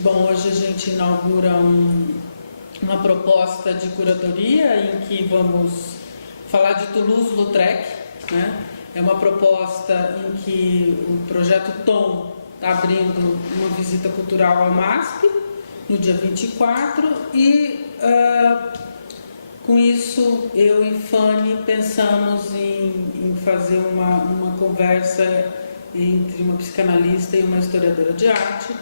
Bom, hoje a gente inaugura uma proposta de curadoria em que vamos falar de Toulouse-Lautrec, né? É uma proposta em que o Projeto Tom está abrindo uma visita cultural ao MASP no dia 24 e com isso eu e Fanny pensamos em fazer uma conversa entre uma psicanalista e uma historiadora de arte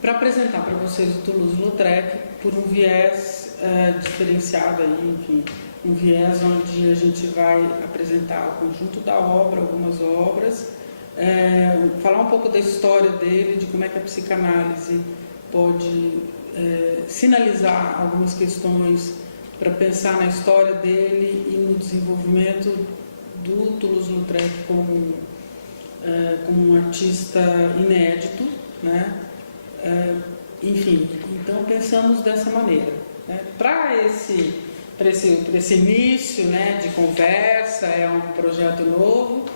para apresentar para vocês o Toulouse-Lautrec por um viés diferenciado aí, enfim, um viés onde a gente vai apresentar o conjunto da obra, algumas obras, falar um pouco da história dele, de como é que a psicanálise pode sinalizar algumas questões para pensar na história dele e no desenvolvimento do Toulouse-Lautrec como um artista inédito, né? Enfim, então pensamos dessa maneira, né? Para esse início, né, de conversa, é um projeto novo,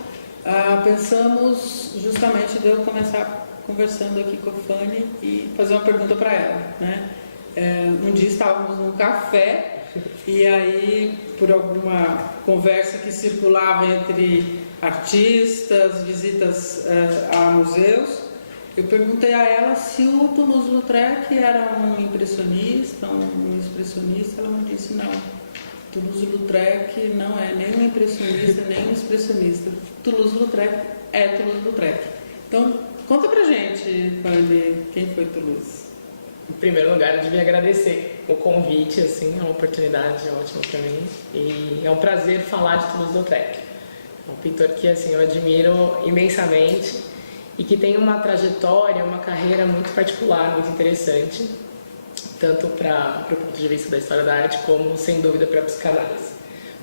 pensamos justamente de eu começar conversando aqui com a Fanny e fazer uma pergunta para ela, né? Um dia estávamos num café e aí, por alguma conversa que circulava entre artistas, visitas a museus, eu perguntei a ela se o Toulouse-Lautrec era um impressionista, um expressionista. Ela me disse não. Toulouse-Lautrec não é nem um impressionista, nem um expressionista. Toulouse-Lautrec é Toulouse-Lautrec. Então, conta pra gente, Fanny, quem foi Toulouse? Em primeiro lugar, eu devia agradecer o convite, assim, é uma oportunidade ótima para mim. E é um prazer falar de Toulouse-Lautrec. É um pintor que, assim, eu admiro imensamente e que tem uma trajetória, uma carreira muito particular, muito interessante, tanto para o ponto de vista da história da arte, como, sem dúvida, para a psicanálise.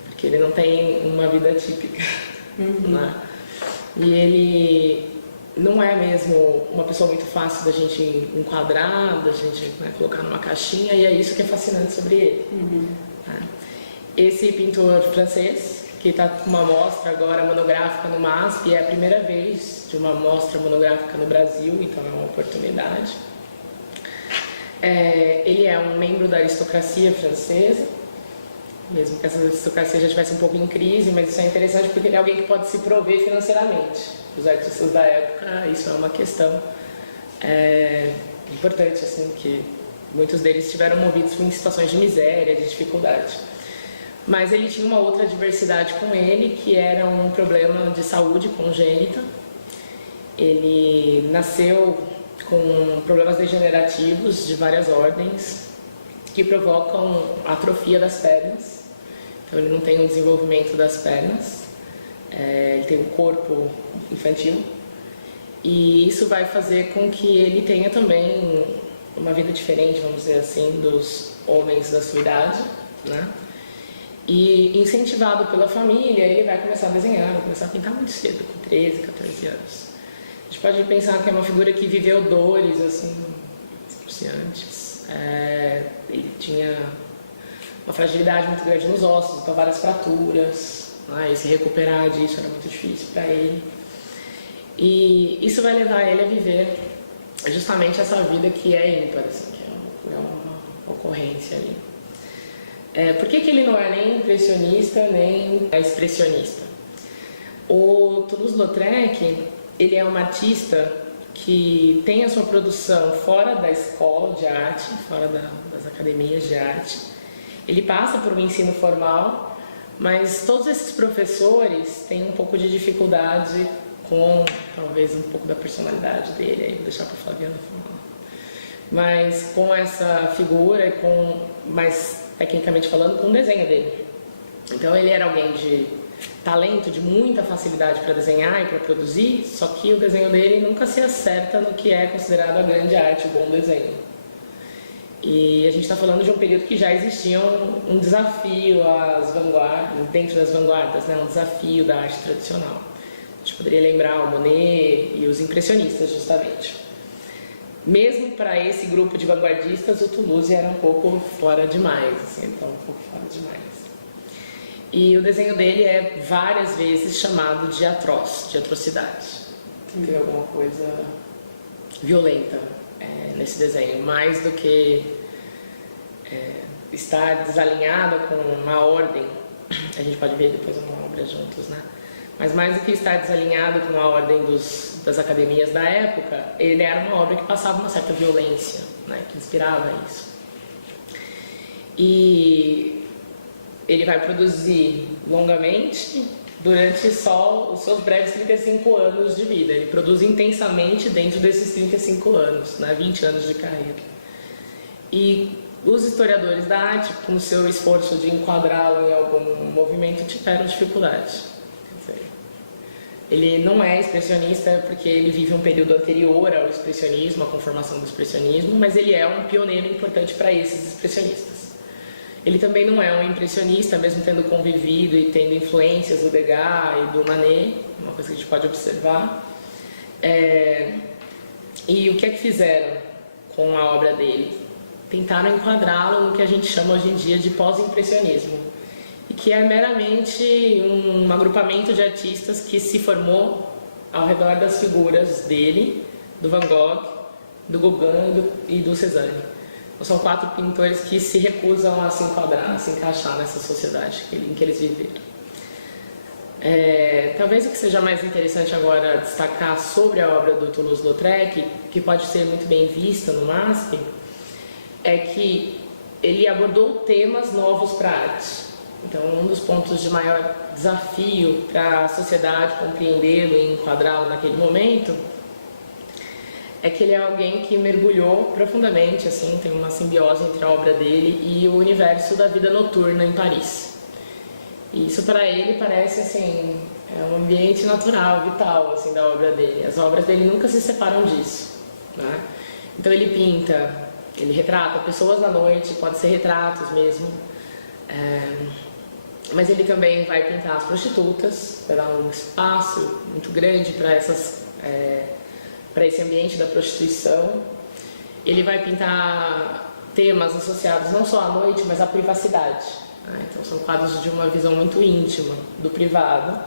Porque ele não tem uma vida típica, né? E ele não é mesmo uma pessoa muito fácil da gente enquadrar, da gente, né, colocar numa caixinha, e é isso que é fascinante sobre ele. Né? Esse pintor francês, que está com uma mostra agora monográfica no MASP, e é a primeira vez de uma mostra monográfica no Brasil, então é uma oportunidade. Ele é um membro da aristocracia francesa, mesmo que essa aristocracia já estivesse um pouco em crise, mas isso é interessante porque ele é alguém que pode se prover financeiramente. Os artistas da época, isso é uma questão importante, assim, que muitos deles estiveram movidos em situações de miséria, de dificuldade. Mas ele tinha uma outra diversidade com ele, que era um problema de saúde congênita. Ele nasceu com problemas degenerativos de várias ordens, que provocam atrofia das pernas. Então ele não tem um desenvolvimento das pernas. Ele tem um corpo infantil e isso vai fazer com que ele tenha também uma vida diferente, vamos dizer assim, dos homens da sua idade, né? E incentivado pela família, ele vai começar a desenhar, vai começar a pintar muito cedo, com 13, 14 anos. A gente pode pensar que é uma figura que viveu dores assim excruciantes. Ele tinha uma fragilidade muito grande nos ossos, então várias fraturas. E se recuperar disso era muito difícil para ele. E isso vai levar ele a viver justamente essa vida que é ímpar, assim, que é uma ocorrência ali. Por que ele não é nem impressionista, nem expressionista? O Toulouse-Lautrec, ele é um artista que tem a sua produção fora da escola de arte, fora das academias de arte. Ele passa por um ensino formal, mas todos esses professores têm um pouco de dificuldade com, talvez, um pouco da personalidade dele, aí vou deixar para a Flaviana falar. Mas com essa figura, mais tecnicamente falando, com o desenho dele. Então ele era alguém de talento, de muita facilidade para desenhar e para produzir, só que o desenho dele nunca se acerta no que é considerado a grande arte, o bom desenho. E a gente está falando de um período que já existia um desafio às vanguardas, dentro das vanguardas, né? Um desafio da arte tradicional. A gente poderia lembrar o Monet e os impressionistas, justamente. Mesmo para esse grupo de vanguardistas, o Toulouse era um pouco fora demais, assim, então um pouco fora demais. E o desenho dele é várias vezes chamado de atroz, de atrocidade. Tem alguma coisa violenta nesse desenho, mais do que estar desalinhada com uma ordem. A gente pode ver depois uma obra juntos, né? Mas mais do que estar desalinhado com a ordem das academias da época, ele era uma obra que passava uma certa violência, né? Que inspirava isso. E ele vai produzir longamente durante só os seus breves 35 anos de vida. Ele produz intensamente dentro desses 35 anos, né? 20 anos de carreira. E os historiadores da arte, com o seu esforço de enquadrá-lo em algum movimento, tiveram dificuldade. Ele não é expressionista porque ele vive um período anterior ao expressionismo, à conformação do expressionismo, mas ele é um pioneiro importante para esses expressionistas. Ele também não é um impressionista, mesmo tendo convivido e tendo influências do Degas e do Manet, uma coisa que a gente pode observar. E o que é que fizeram com a obra dele? Tentaram enquadrá-lo no que a gente chama hoje em dia de pós-impressionismo, e que é meramente um agrupamento de artistas que se formou ao redor das figuras dele, do Van Gogh, do Gauguin e do Cézanne. Então, são 4 pintores que se recusam a se enquadrar, a se encaixar nessa sociedade em que eles viveram. Talvez o que seja mais interessante agora destacar sobre a obra do Toulouse-Lautrec, que pode ser muito bem vista no MASP, é que ele abordou temas novos para a arte. Então, um dos pontos de maior desafio para a sociedade compreendê-lo e enquadrá-lo naquele momento é que ele é alguém que mergulhou profundamente, assim, tem uma simbiose entre a obra dele e o universo da vida noturna em Paris. E isso para ele parece assim, um ambiente natural, vital, assim, da obra dele. As obras dele nunca se separam disso, né? Então ele pinta, ele retrata pessoas na noite, pode ser retratos mesmo. Mas ele também vai pintar as prostitutas, vai dar um espaço muito grande para esse ambiente da prostituição. Ele vai pintar temas associados não só à noite, mas à privacidade. Então são quadros de uma visão muito íntima do privado,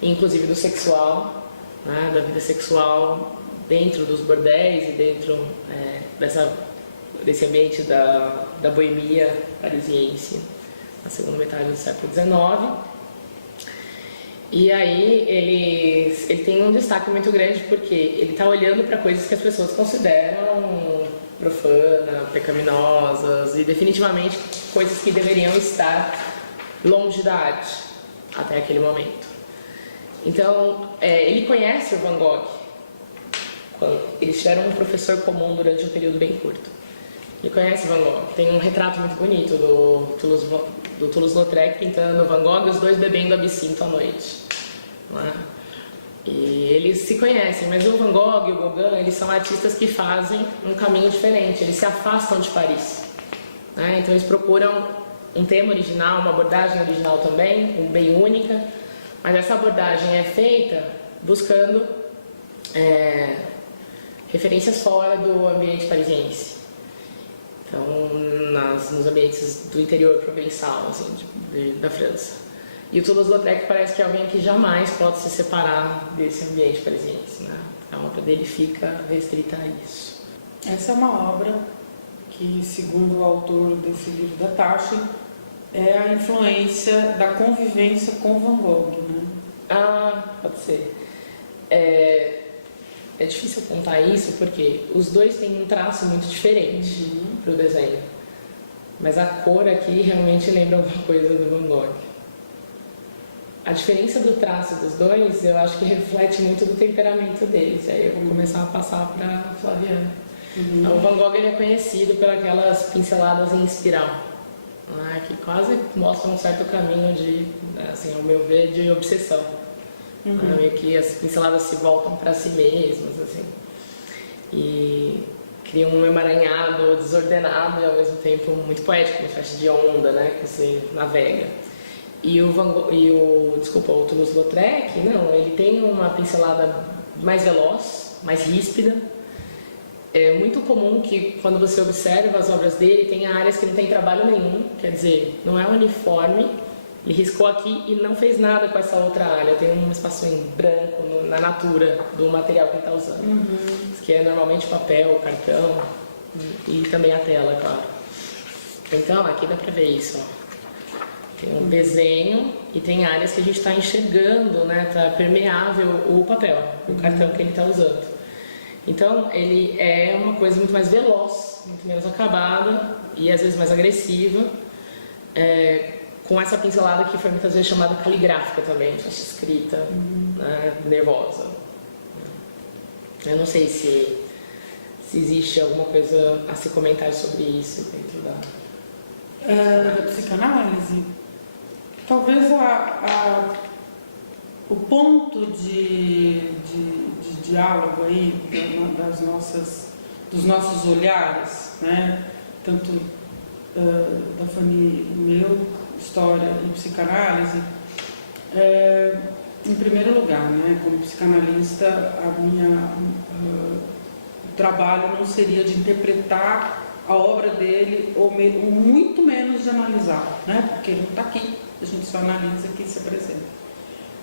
inclusive do sexual, né? Da vida sexual dentro dos bordéis e dentro desse ambiente da boemia parisiense, na segunda metade do século XIX. E aí ele tem um destaque muito grande porque ele está olhando para coisas que as pessoas consideram profanas, pecaminosas e definitivamente coisas que deveriam estar longe da arte até aquele momento. Então, ele conhece o Van Gogh. Eles tiveram um professor comum durante um período bem curto. Ele conhece Van Gogh. Tem um retrato muito bonito do Toulouse-Lautrec pintando Van Gogh e os dois bebendo absinto à noite. Não é? E eles se conhecem, mas o Van Gogh e o Gauguin, eles são artistas que fazem um caminho diferente. Eles se afastam de Paris. Né? Então eles procuram um tema original, uma abordagem original também, bem única. Mas essa abordagem é feita buscando referências fora do ambiente parisiense. Então, nos ambientes do interior provençal, assim, da França. E o Toulouse-Lautrec parece que é alguém que jamais pode se separar desse ambiente parisiense, né? A obra dele fica restrita a isso. Essa é uma obra que, segundo o autor desse livro da Taschen, é a influência da convivência com Van Gogh, né? Pode ser. É difícil contar isso porque os dois têm um traço muito diferente para o desenho. Mas a cor aqui realmente lembra alguma coisa do Van Gogh. A diferença do traço dos dois, eu acho que reflete muito do temperamento deles. Aí eu vou começar a passar para a Flaviana. Então, o Van Gogh ele é conhecido pelas pinceladas em espiral, né, que quase mostram um certo caminho de, assim, ao meu ver, de obsessão. Meio que as pinceladas se voltam para si mesmas, assim, e criam um emaranhado desordenado e ao mesmo tempo muito poético, uma espécie de onda, né, que você navega. E o Toulouse-Lautrec, não, ele tem uma pincelada mais veloz, mais ríspida. É muito comum que quando você observa as obras dele, tenha áreas que não tem trabalho nenhum, quer dizer, não é uniforme, Ele riscou aqui e não fez nada com essa outra área. Tem um espaço em branco na natura do material que ele está usando. Que é normalmente papel, cartão e também a tela, claro. Então, aqui dá para ver isso, ó. Tem um desenho e tem áreas que a gente está enxergando, né? Tá permeável o papel, o cartão que ele está usando. Então, ele é uma coisa muito mais veloz, muito menos acabada e às vezes mais agressiva, com essa pincelada que foi muitas vezes chamada caligráfica também, essa escrita né, nervosa. Eu não sei se existe alguma coisa a se comentar sobre isso dentro da psicanálise. Talvez o ponto de diálogo aí dos nossos olhares, né? Tanto da Fanny, meu, história e psicanálise, em primeiro lugar, né? Como psicanalista, o trabalho não seria de interpretar a obra dele, ou muito menos de analisar, né? Porque ele não está aqui, a gente só analisa aqui e se apresenta.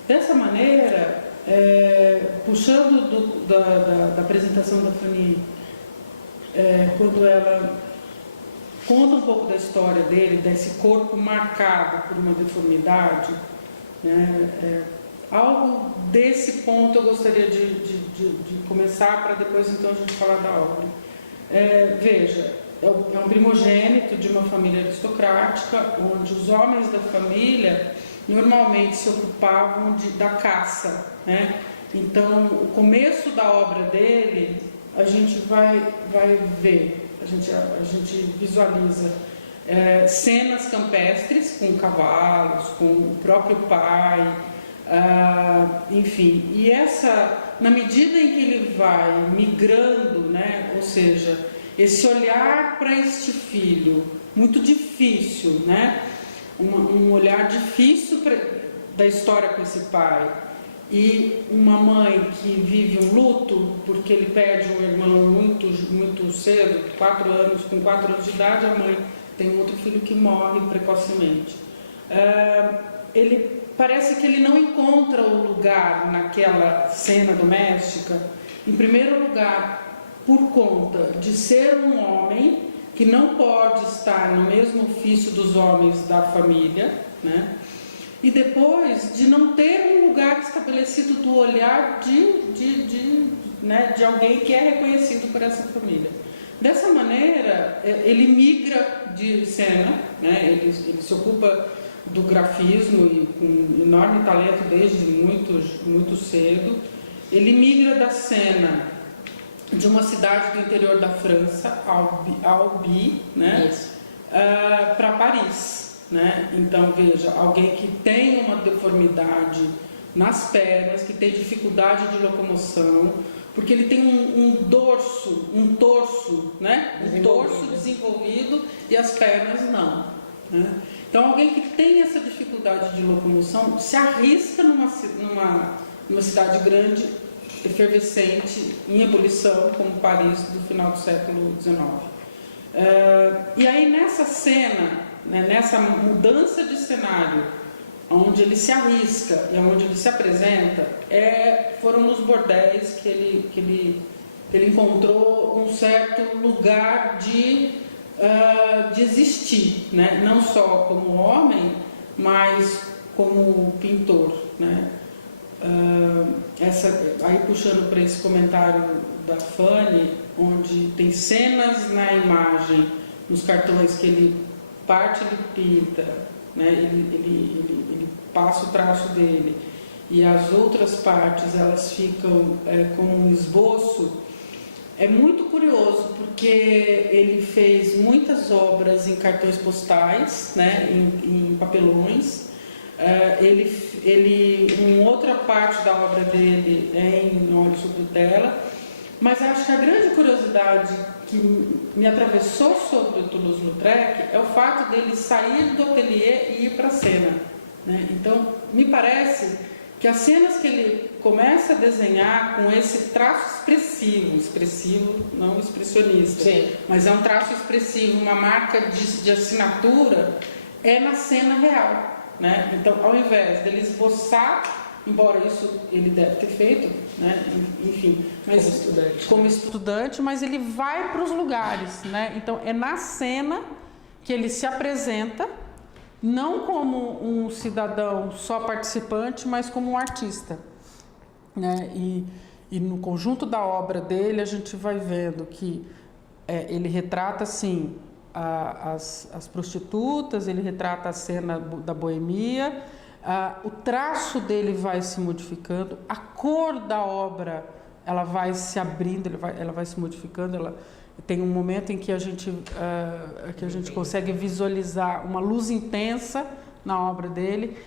Dessa maneira, puxando da apresentação da Fanny, quando ela conta um pouco da história dele, desse corpo marcado por uma deformidade, né? Algo desse ponto eu gostaria de começar, para depois então a gente falar da obra. Veja, é um primogênito de uma família aristocrática, onde os homens da família normalmente se ocupavam da caça, né? Então, o começo da obra dele, a gente vai ver, a gente visualiza cenas campestres com cavalos, com o próprio pai, enfim. E na medida em que ele vai migrando, né? Ou seja, esse olhar para este filho, muito difícil, né? Um olhar difícil da história com esse pai, e uma mãe que vive um luto porque ele perde um irmão muito, muito cedo, com 4 anos de idade, a mãe tem um outro filho que morre precocemente. Ele parece que ele não encontra o lugar naquela cena doméstica, em primeiro lugar, por conta de ser um homem que não pode estar no mesmo ofício dos homens da família, né? E depois de não ter um lugar estabelecido do olhar de alguém que é reconhecido por essa família. Dessa maneira, ele migra de cena, né? Ele se ocupa do grafismo e com enorme talento desde muito cedo. Ele migra da cena de uma cidade do interior da França, Albi, né? Para Paris, né? Então, veja, alguém que tem uma deformidade nas pernas, que tem dificuldade de locomoção, porque ele tem um torso, né? Um torso desenvolvido e as pernas não, né? Então, alguém que tem essa dificuldade de locomoção se arrisca numa cidade grande, efervescente, em ebulição, como Paris do final do século XIX. E aí, nessa cena, né, nessa mudança de cenário, onde ele se arrisca e onde ele se apresenta, foram nos bordéis que ele encontrou um certo lugar de existir, né? Não só como homem, mas como pintor, né? Aí puxando para esse comentário da Fanny, onde tem cenas na imagem, nos cartões que ele pinta, né? Ele passa o traço dele, e as outras partes elas ficam como um esboço. É muito curioso, porque ele fez muitas obras em cartões postais, né? em papelões. Outra parte da obra dele é em óleo sobre tela, mas acho que a grande curiosidade que me atravessou sobre o Toulouse-Lautrec é o fato dele sair do ateliê e ir para a cena, né? Então, me parece que as cenas que ele começa a desenhar com esse traço expressivo, não expressionista, sim, mas é um traço expressivo, uma marca de assinatura, é na cena real, né? Então, ao invés dele esboçar, embora isso ele deve ter feito, né? Enfim, mas como estudante, mas ele vai para os lugares, né? Então, é na cena que ele se apresenta, não como um cidadão só participante, mas como um artista, né? E no conjunto da obra dele, a gente vai vendo que ele retrata, assim, as prostitutas, ele retrata a cena da boemia, o traço dele vai se modificando, a cor da obra ela vai se abrindo, ela vai se modificando, tem um momento em que a gente consegue visualizar uma luz intensa na obra dele,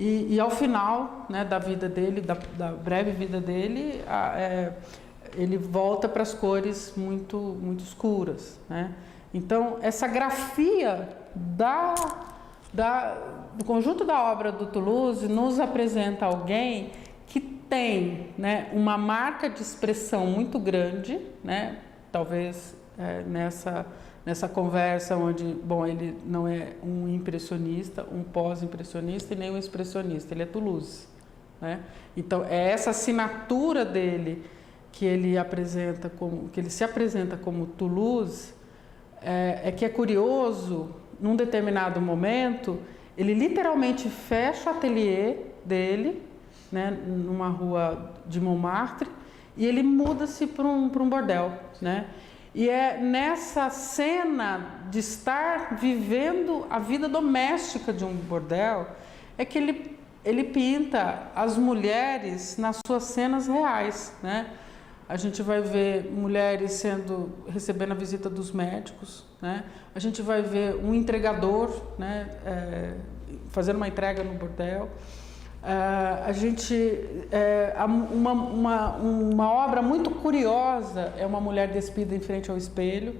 e ao final, né, da vida dele, da breve vida dele, ele volta para as cores muito, muito escuras, né? Então, essa grafia do conjunto da obra do Toulouse nos apresenta alguém que tem, né, uma marca de expressão muito grande, né? Talvez nessa conversa onde, bom, ele não é um impressionista, um pós-impressionista e nem um expressionista, ele é Toulouse, né? Então, é essa assinatura dele que ele se apresenta como Toulouse, que é curioso. Num determinado momento, ele literalmente fecha o ateliê dele, né, numa rua de Montmartre, e ele muda-se para um bordel, né? E é nessa cena de estar vivendo a vida doméstica de um bordel que ele pinta as mulheres nas suas cenas reais, né? A gente vai ver mulheres recebendo a visita dos médicos, né? A gente vai ver um entregador, né, fazendo uma entrega no bordel. Uma obra muito curiosa é uma mulher despida em frente ao espelho.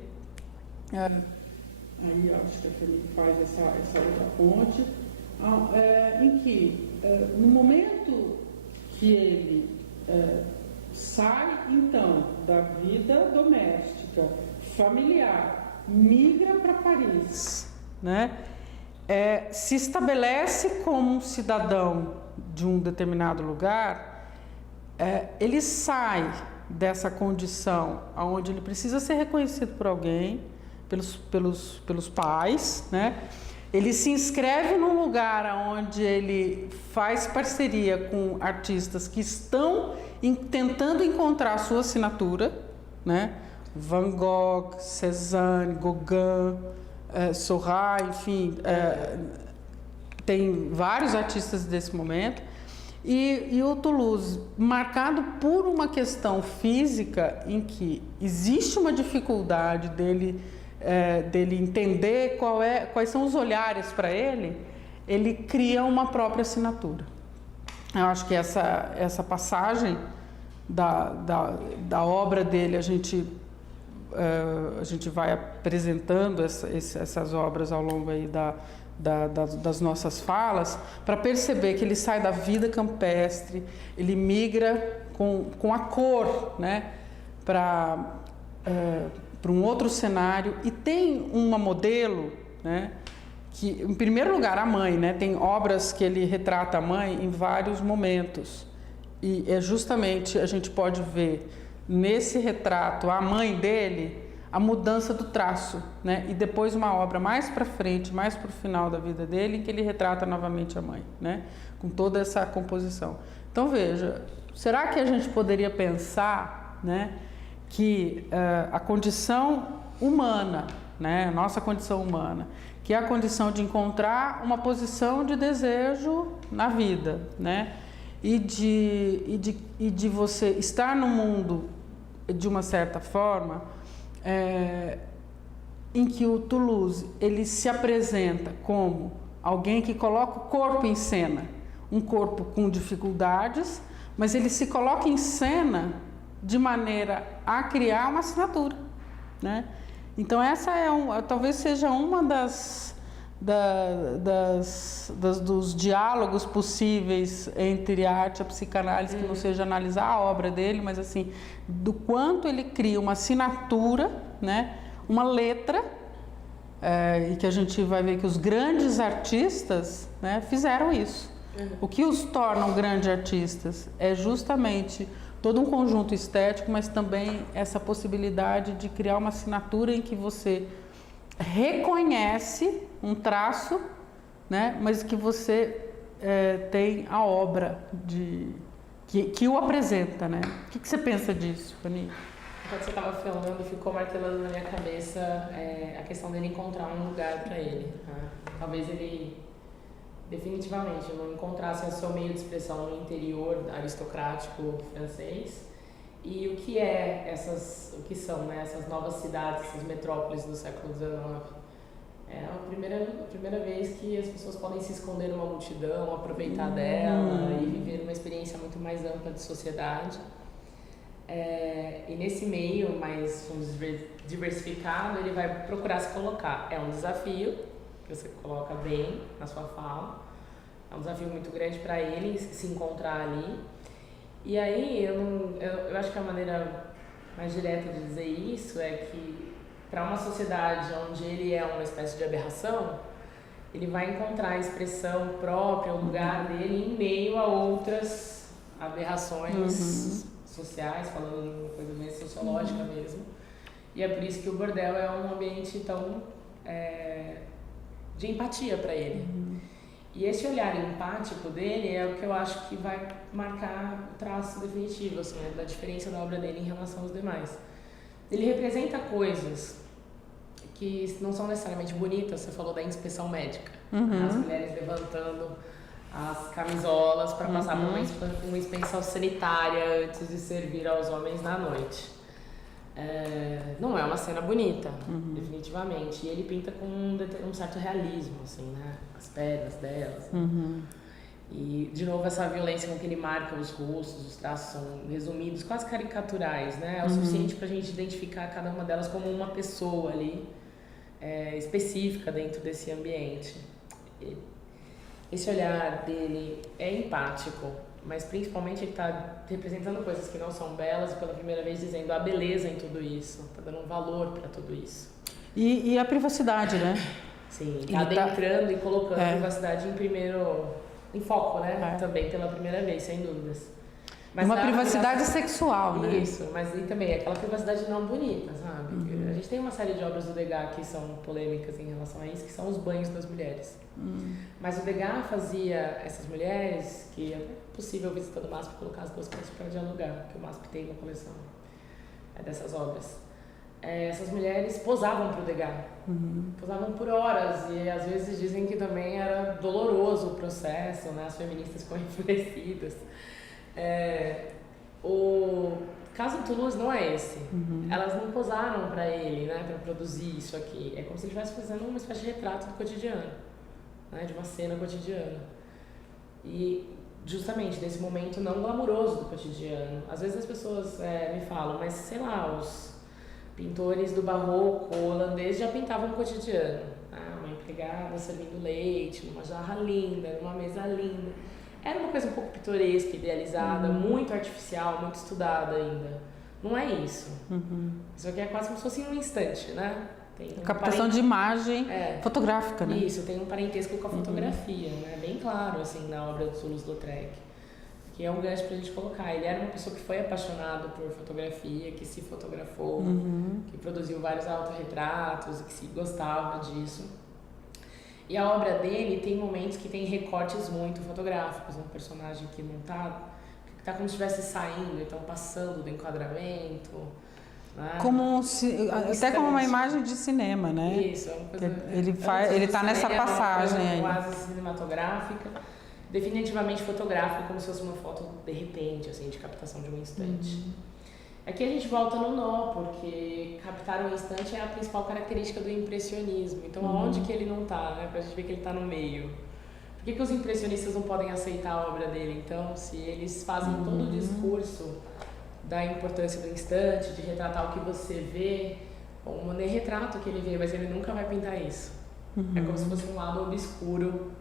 Aí acho que a Felipe faz essa outra ponte, em que no momento que ele sai então da vida doméstica, familiar, migra para Paris, né? Se estabelece como um cidadão de um determinado lugar, ele sai dessa condição onde ele precisa ser reconhecido por alguém, pelos pais, né? Ele se inscreve num lugar onde ele faz parceria com artistas que estão tentando encontrar a sua assinatura, né? Van Gogh, Cézanne, Gauguin, Seurat, enfim, tem vários artistas desse momento. E o Toulouse, marcado por uma questão física em que existe uma dificuldade dele entender quais são os olhares para ele cria uma própria assinatura. Eu acho que essa passagem da obra dele, a gente vai apresentando essas obras ao longo aí das nossas falas, para perceber que ele sai da vida campestre, ele migra com a cor, né, para um outro cenário, e tem uma modelo, né, que, em primeiro lugar, a mãe, né, tem obras que ele retrata a mãe em vários momentos, e justamente a gente pode ver nesse retrato a mãe dele, a mudança do traço, né, e depois uma obra mais para frente, mais para o final da vida dele, em que ele retrata novamente a mãe, né, com toda essa composição. Então veja, será que a gente poderia pensar, né, que a condição humana, né, a nossa condição humana, que é a condição de encontrar uma posição de desejo na vida, né, e de você estar no mundo de uma certa forma, em que o Toulouse ele se apresenta como alguém que coloca o corpo em cena, um corpo com dificuldades, mas ele se coloca em cena de maneira a criar uma assinatura, né? Então essa talvez seja uma dos diálogos possíveis entre a arte e a psicanálise, que não seja analisar a obra dele, mas assim, do quanto ele cria uma assinatura, né? Uma letra e que a gente vai ver que os grandes artistas, né, fizeram isso. O que os tornam grandes artistas é justamente todo um conjunto estético, mas também essa possibilidade de criar uma assinatura em que você reconhece um traço, né, mas que você tem a obra que o apresenta, né? O que você pensa disso, Fanny? Quando você estava falando, ficou martelando na minha cabeça a questão dele encontrar um lugar para ele. Né? Talvez ele definitivamente não encontrasse o seu meio de expressão no interior aristocrático francês. E o que são, né, essas novas cidades, essas metrópoles do século XIX? É a primeira vez que as pessoas podem se esconder numa multidão, aproveitar dela e viver uma experiência muito mais ampla de sociedade. E nesse meio mais diversificado, ele vai procurar se colocar. É um desafio, que você coloca bem na sua fala. É um desafio muito grande para ele se encontrar ali. E aí, eu acho que a maneira mais direta de dizer isso é que, para uma sociedade onde ele é uma espécie de aberração, ele vai encontrar a expressão própria, o lugar dele em meio a outras aberrações sociais, falando de uma coisa mais sociológica mesmo. E é por isso que o bordel é um ambiente tão de empatia para ele. E esse olhar empático dele é o que eu acho que vai marcar o traço definitivo, assim, da diferença da obra dele em relação aos demais. Ele representa coisas que não são necessariamente bonitas. Você falou da inspeção médica, as mulheres levantando as camisolas para passar por uma inspeção sanitária antes de servir aos homens na noite. Não é uma cena bonita, definitivamente. E ele pinta com um certo realismo, assim, né? As pernas delas. E, de novo, essa violência com que ele marca os rostos, os traços são resumidos, quase caricaturais, né? É o suficiente para a gente identificar cada uma delas como uma pessoa ali, específica dentro desse ambiente. Esse olhar dele é empático, mas principalmente ele está representando coisas que não são belas e pela primeira vez dizendo a beleza em tudo isso, está dando um valor para tudo isso. E a privacidade, né? Sim, está adentrando e colocando a privacidade em foco, né? Também pela primeira vez, sem dúvidas. Mas uma privacidade sexual, né? Isso, mas e também aquela privacidade não bonita, sabe? A gente tem uma série de obras do Degas que são polêmicas em relação a isso, que são os banhos das mulheres. Mas o Degas fazia essas mulheres, que é possível visitando o MASP colocar as duas coisas para dialogar, que o MASP tem uma coleção dessas obras. Essas mulheres posavam para o Degas, posavam por horas, e às vezes dizem que também era doloroso o processo, né? As feministas ficam enfurecidas. O caso de Toulouse não é esse. Elas não posaram para ele, né, para produzir isso aqui. É como se ele estivesse fazendo uma espécie de retrato do cotidiano, né, de uma cena cotidiana. E justamente desse momento não glamuroso do cotidiano. Às vezes as pessoas me falam, mas sei lá, os pintores do barroco holandês já pintavam o cotidiano. Uma empregada servindo leite, numa jarra linda, numa mesa linda. Era uma coisa um pouco pitoresca, idealizada, muito artificial, muito estudada ainda. Não é isso. Isso aqui é quase como se fosse um instante, né? Tem captação de imagem fotográfica, né? Isso, tem um parentesco com a fotografia, né? Bem claro, assim, na obra do Toulouse-Lautrec. Que é um gancho pra gente colocar. Ele era uma pessoa que foi apaixonado por fotografia, que se fotografou, que produziu vários autorretratos, que se gostava disso. E a obra dele tem momentos que tem recortes muito fotográficos, um personagem que não tá como se estivesse saindo, então passando do enquadramento. Né? Até como uma imagem de cinema, né? Isso, é uma coisa. Ele tá nessa passagem aí. Quase cinematográfica, definitivamente fotográfica, como se fosse uma foto de repente, assim, de captação de um instante. Aqui a gente volta no nó, porque captar um instante é a principal característica do impressionismo. Então, aonde que ele não está, né? Pra gente ver que ele está no meio. Por que os impressionistas não podem aceitar a obra dele? Então, se eles fazem todo o discurso da importância do instante, de retratar o que você vê, o Monet retrata o que ele vê, mas ele nunca vai pintar isso. É como se fosse um lado obscuro,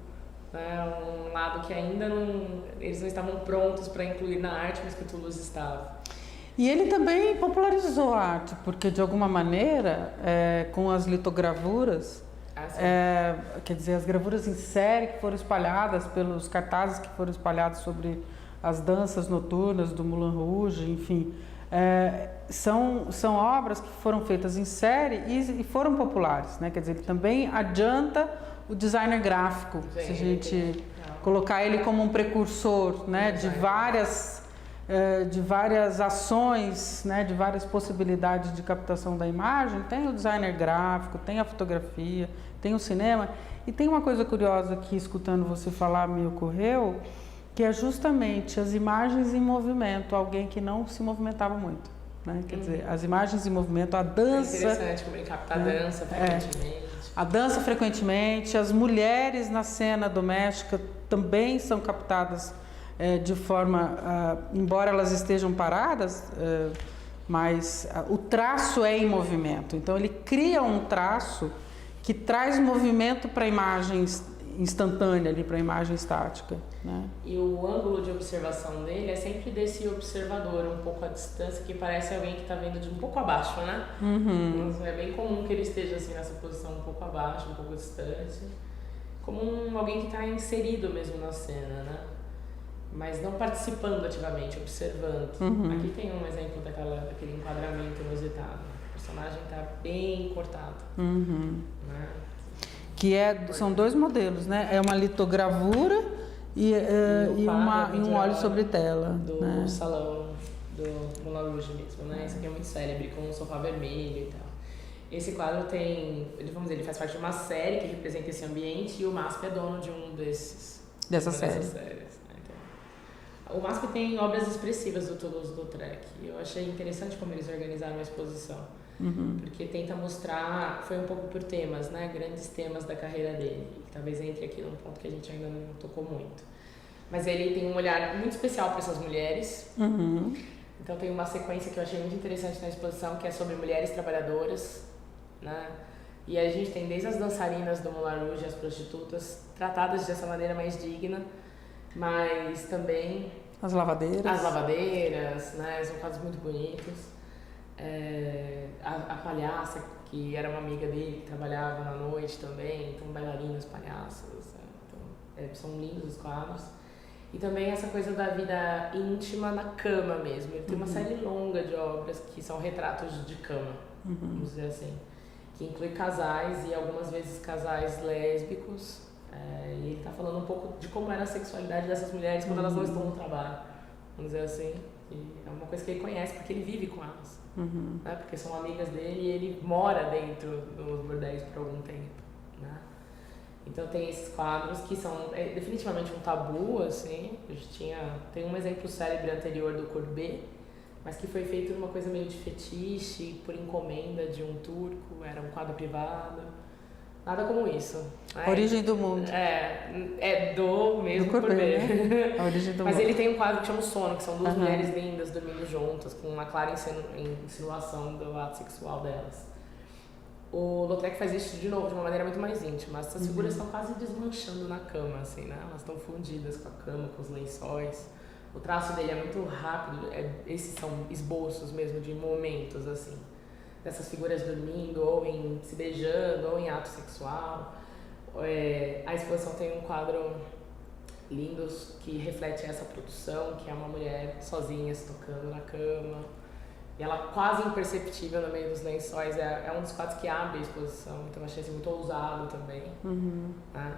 né? Um lado que ainda eles não estavam prontos para incluir na arte, mas que o Toulouse estava. E ele também popularizou a arte, porque de alguma maneira, com as litogravuras, quer dizer, as gravuras em série que foram espalhadas pelos cartazes que foram espalhados sobre as danças noturnas do Moulin Rouge, enfim, são obras que foram feitas em série e foram populares, né? Quer dizer, ele também adianta o designer gráfico, se a gente colocar ele como um precursor, né, de várias ações, né, de várias possibilidades de captação da imagem. Tem o designer gráfico, tem a fotografia, tem o cinema. E tem uma coisa curiosa que, escutando você falar, me ocorreu, que é justamente as imagens em movimento, alguém que não se movimentava muito, né? Quer dizer, as imagens em movimento, a dança... É interessante como ele capta a dança frequentemente. A dança frequentemente, as mulheres na cena doméstica também são captadas de forma, embora elas estejam paradas, mas o traço é em movimento. Então ele cria um traço que traz movimento para a imagem instantânea, ali, para a imagem estática, né? E o ângulo de observação dele é sempre desse observador, um pouco à distância, que parece alguém que está vendo de um pouco abaixo, né? Então, é bem comum que ele esteja assim, nessa posição um pouco abaixo, um pouco distante, como alguém que está inserido mesmo na cena, né? Mas não participando ativamente, observando. Aqui tem um exemplo daquele enquadramento inusitado. O personagem está bem cortado, né? Que são dois modelos, né? É uma litogravura e um óleo sobre tela. Do né? salão do Moulin Rouge mesmo, né? Esse aqui é muito célebre, com um sofá vermelho e tal. Esse quadro ele faz parte de uma série que representa esse ambiente, e o MASP é dono de dessas séries. O MASP tem obras expressivas do Toulouse-Lautrec. Eu achei interessante como eles organizaram a exposição. Porque tenta mostrar, foi um pouco por temas, né? Grandes temas da carreira dele, que talvez entre aqui num ponto que a gente ainda não tocou muito. Mas ele tem um olhar muito especial para essas mulheres. Então tem uma sequência que eu achei muito interessante na exposição, que é sobre mulheres trabalhadoras, né? E a gente tem desde as dançarinas do Moulin Rouge, as prostitutas, tratadas dessa maneira mais digna, mas também as lavadeiras, né? São quadros muito bonitos. A palhaça, que era uma amiga dele, que trabalhava na noite também, então bailarinas, palhaças, então, são lindos os quadros. E também essa coisa da vida íntima na cama mesmo. Ele tem uma série longa de obras que são retratos de cama, vamos dizer assim, que inclui casais e algumas vezes casais lésbicos. E ele está falando um pouco de como era a sexualidade dessas mulheres quando elas não estão no trabalho, vamos dizer assim. E é uma coisa que ele conhece porque ele vive com elas, né? Porque são amigas dele e ele mora dentro dos bordéis por algum tempo, né? Então tem esses quadros que são definitivamente um tabu, assim. Tem um exemplo célebre anterior do Courbet, mas que foi feito numa coisa meio de fetiche, por encomenda de um turco, era um quadro privado. Nada como isso. Origem do Mundo. É do mesmo do Courbet, né? A Origem do Mas Mundo. ele tem um quadro que chama O Sono, que são duas mulheres lindas dormindo juntas, com uma clara insinuação do ato sexual delas. O Lautrec faz isso de novo, de uma maneira muito mais íntima. Essas figuras estão quase desmanchando na cama, assim, né? Elas estão fundidas com a cama, com os lençóis. O traço dele é muito rápido, esses são esboços mesmo de momentos, assim, dessas figuras dormindo, ou se beijando, ou em ato sexual. A exposição tem um quadro lindo que reflete essa produção, que é uma mulher sozinha se tocando na cama. E ela quase imperceptível no meio dos lençóis. É um dos quadros que abre a exposição, então eu achei assim, muito ousado também. Né?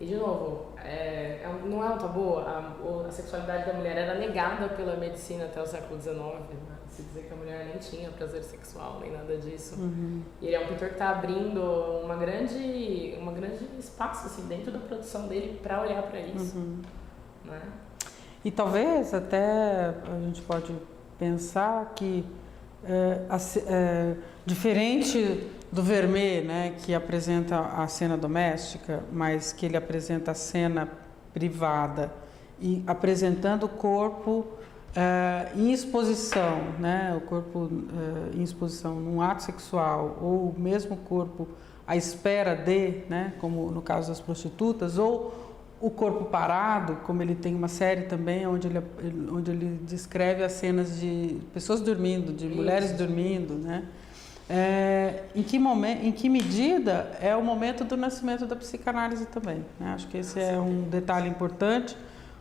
E de novo, não é um tabu, a sexualidade da mulher era negada pela medicina até o século XIX, né? Se dizer que a mulher nem tinha prazer sexual, nem nada disso. E ele é um pintor que está abrindo uma grande espaço assim, dentro da produção dele para olhar para isso. Né? E talvez até a gente pode pensar que diferente do Vermeer, né, que apresenta a cena doméstica, mas que ele apresenta a cena privada e apresentando o corpo em exposição, né, o corpo em exposição num ato sexual, ou mesmo o corpo à espera de, né, como no caso das prostitutas, ou o corpo parado, como ele tem uma série também onde ele descreve as cenas de pessoas dormindo, de mulheres dormindo, né? Em que medida é o momento do nascimento da psicanálise também, né? Acho que esse é um detalhe importante,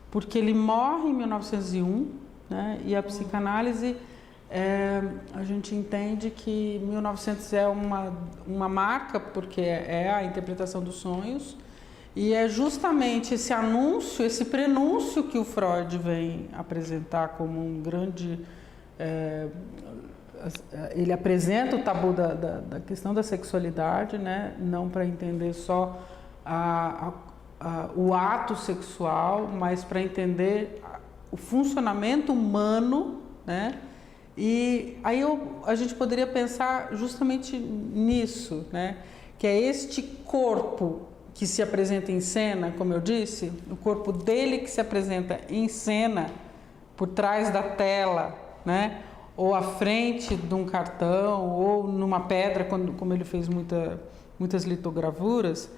porque ele morre em 1901, né? E a psicanálise, a gente entende que 1900 é uma marca, porque é a interpretação dos sonhos, e é justamente esse anúncio, esse prenúncio que o Freud vem apresentar como um grande... ele apresenta o tabu da questão da sexualidade, né? Não para entender só o ato sexual, mas para entender o funcionamento humano, né? E aí a gente poderia pensar justamente nisso, né? Que é este corpo que se apresenta em cena, como eu disse, o corpo dele que se apresenta em cena por trás da tela, né? Ou à frente de um cartão, ou numa pedra, como ele fez muitas litogravuras,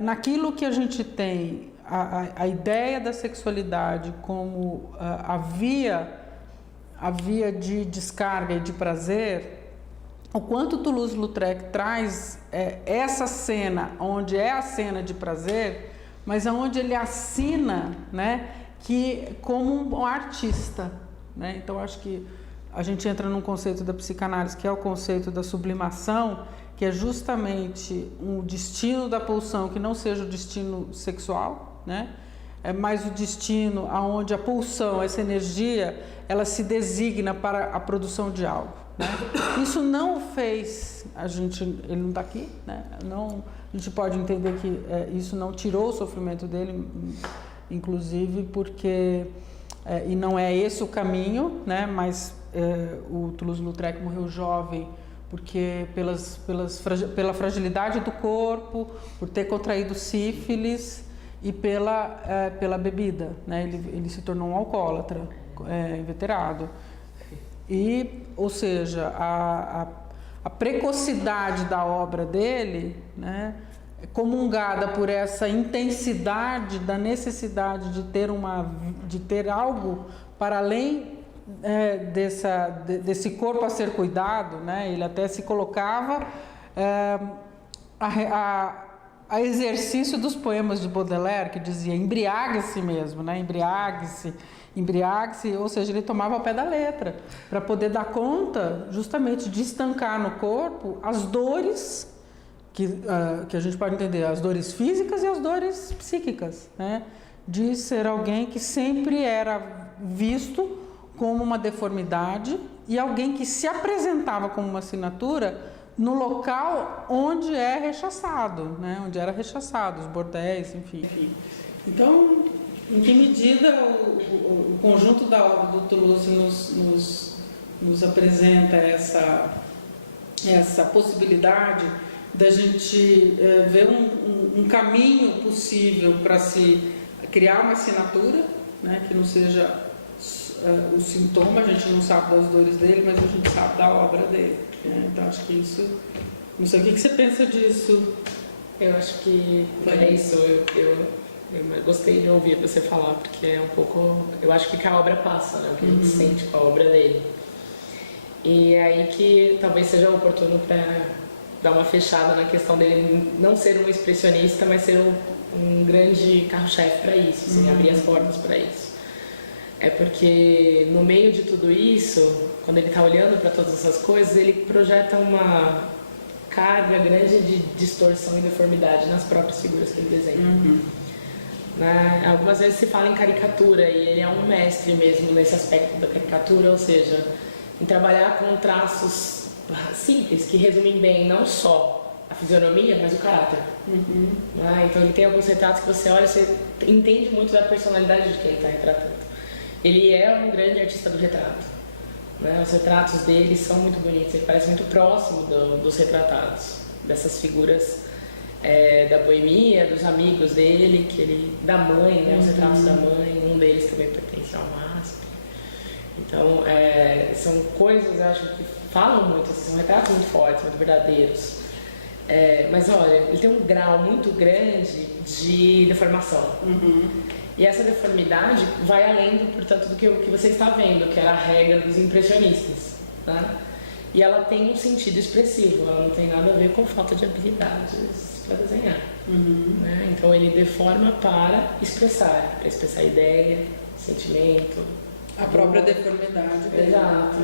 naquilo que a gente tem a ideia da sexualidade como a via de descarga e de prazer, o quanto Toulouse-Lautrec traz essa cena, onde é a cena de prazer, mas onde ele assina, né, que como um artista, né? Então acho que a gente entra num conceito da psicanálise, que é o conceito da sublimação, que é justamente um destino da pulsão que não seja o destino sexual, né? É mais o destino aonde a pulsão, essa energia, ela se designa para a produção de algo, né? Isso não fez ele não está aqui, né? Não, a gente pode entender que isso não tirou o sofrimento dele, inclusive porque e não é esse o caminho, né? Mas o Toulouse-Lautrec morreu jovem porque pela fragilidade do corpo, por ter contraído sífilis e pela bebida, né? Ele se tornou um alcoólatra inveterado. Ou seja, a precocidade da obra dele, né, é comungada por essa intensidade da necessidade de ter algo para além desse corpo a ser cuidado, né? Ele até se colocava a exercício dos poemas de Baudelaire, que dizia embriague-se mesmo, né? Embriague-se, ou seja, ele tomava ao pé da letra, para poder dar conta justamente de estancar no corpo as dores que a gente pode entender, as dores físicas e as dores psíquicas, né? De ser alguém que sempre era visto como uma deformidade e alguém que se apresentava como uma assinatura no local onde é rechaçado, né? Onde era rechaçado, os bordéis, enfim. Então, em que medida o conjunto da obra do Toulouse nos apresenta essa possibilidade da gente ver um caminho possível para se criar uma assinatura, né? Que não seja o sintoma, a gente não sabe das dores dele, mas a gente sabe da obra dele, né? Então acho que isso, não sei o que você pensa disso. Eu acho que é isso, eu gostei de ouvir você falar, porque é um pouco, eu acho que a obra passa, né? O que a gente sente com a obra dele. E é aí que talvez seja oportuno para dar uma fechada na questão dele não ser um expressionista, mas ser um grande carro-chefe para isso, assim, abrir as portas para isso. É porque no meio de tudo isso, quando ele está olhando para todas essas coisas, ele projeta uma carga grande de distorção e deformidade nas próprias figuras que ele desenha. Né? Algumas vezes se fala em caricatura e ele é um mestre mesmo nesse aspecto da caricatura, ou seja, em trabalhar com traços simples que resumem bem não só a fisionomia, mas o caráter. Né? Então ele tem alguns retratos que você olha, você entende muito da personalidade de quem está retratando. Ele é um grande artista do retrato, né? Os retratos dele são muito bonitos, ele parece muito próximo dos retratados, dessas figuras da boemia, dos amigos dele, da mãe, né? Os retratos da mãe, um deles também pertence ao MASP. Então, são coisas, acho que falam muito, assim, são retratos muito fortes, muito verdadeiros. Mas olha, ele tem um grau muito grande de deformação. E essa deformidade vai além, portanto, do que você está vendo, que era a regra dos impressionistas, né? E ela tem um sentido expressivo, ela não tem nada a ver com falta de habilidades para desenhar. Né? Então ele deforma para expressar ideia, sentimento. A própria deformidade dele. Exato.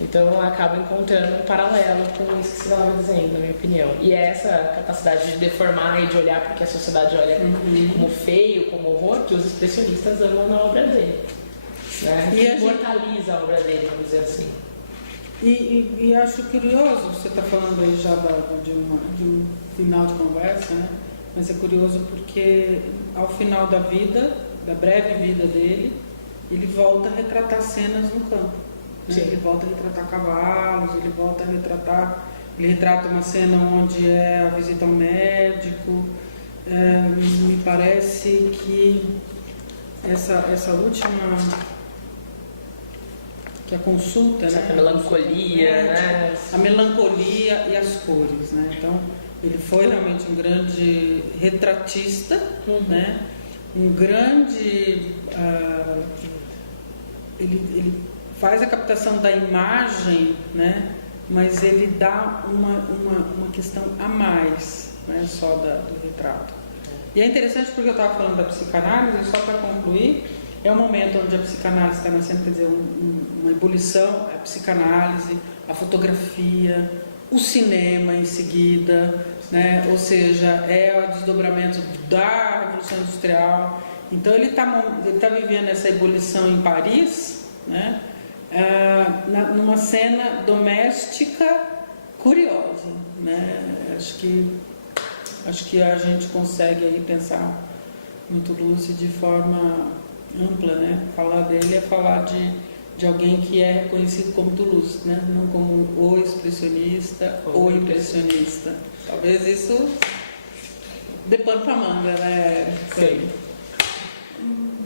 Então ela acaba encontrando um paralelo com isso que você estava dizendo, na minha opinião. E é essa capacidade de deformar e de olhar porque a sociedade olha como feio, como horror, que os expressionistas amam na obra dele. Né? E imortaliza a obra dele, vamos dizer assim. E acho curioso, você está falando aí já de um final de conversa, né? Mas é curioso porque ao final da vida, da breve vida dele, ele volta a retratar cenas no campo. Né? Ele volta a retratar cavalos, ele retrata uma cena onde é a visita ao médico. Me parece que essa última, que a consulta, né? A melancolia, né? A melancolia e as cores, né? Então, ele foi realmente um grande retratista, né? Um grande... Ele faz a captação da imagem, né? Mas ele dá uma questão a mais, né? Só do retrato. E é interessante porque eu estava falando da psicanálise, só para concluir, é um momento onde a psicanálise está nascendo, quer dizer, uma ebulição, a psicanálise, a fotografia, o cinema em seguida, né? Ou seja, é o desdobramento da Revolução Industrial. Então ele tá vivendo essa ebulição em Paris, né? Numa cena doméstica curiosa, né? Acho que a gente consegue aí pensar no Toulouse de forma ampla, né? Falar dele é falar de alguém que é reconhecido como Toulouse, né? Não como o expressionista ou impressionista. Talvez isso dê pano pra manga, né? Sim.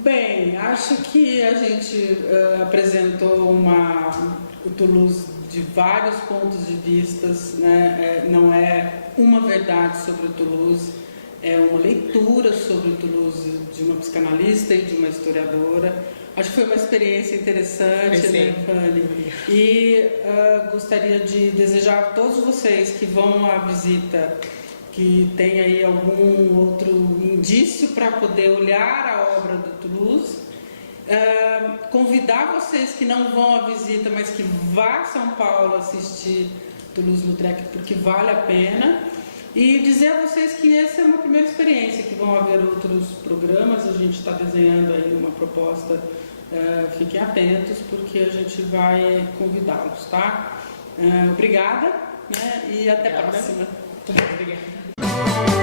Bem, acho que a gente apresentou o Toulouse de vários pontos de vista, né? Não é uma verdade sobre o Toulouse, é uma leitura sobre o Toulouse de uma psicanalista e de uma historiadora. Acho que foi uma experiência interessante, né, Fanny? E gostaria de desejar a todos vocês que vão à visita, que tem aí algum outro indício para poder olhar a obra do Toulouse, convidar vocês que não vão à visita, mas que vá a São Paulo assistir Toulouse-Lautrec, porque vale a pena, e dizer a vocês que essa é uma primeira experiência, que vão haver outros programas, a gente está desenhando aí uma proposta, fiquem atentos, porque a gente vai convidá-los, tá? Obrigada, né? E até a próxima. Muito obrigada.